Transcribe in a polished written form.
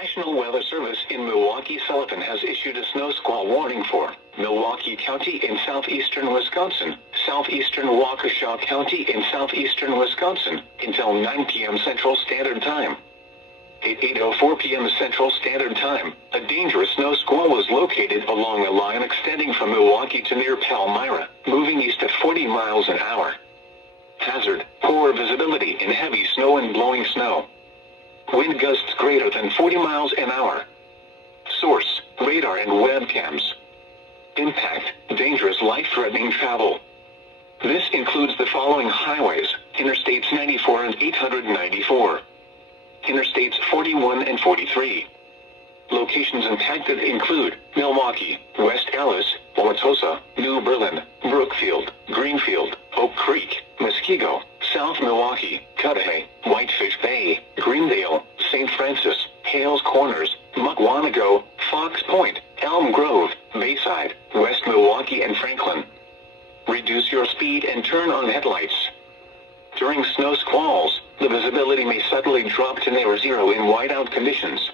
National Weather Service in Milwaukee-Sullivan has issued a snow squall warning for Milwaukee County in southeastern Wisconsin, southeastern Waukesha County in southeastern Wisconsin, until 9 p.m. Central Standard Time. At 8:04 p.m. Central Standard Time, a dangerous snow squall was located along a line extending from Milwaukee to near Palmyra, moving east at 40 miles an hour. Hazard: poor visibility in heavy snow and blowing snow. Wind gusts greater than 40 miles an hour. Source: radar and webcams. Impact: dangerous, life-threatening travel. This includes the following highways: Interstates 94 and 894. Interstates 41 and 43. Locations impacted include Milwaukee, West Allis, Wauwatosa, New Berlin, Brookfield, Greenfield, Oak Creek, Muskego, South Milwaukee, Cudahy, Whitefish Bay, Greendale, St. Francis, Hales Corners, Mukwonago, Fox Point, Elm Grove, Bayside, West Milwaukee and Franklin. Reduce your speed and turn on headlights. During snow squalls, the visibility may suddenly drop to near zero in whiteout conditions.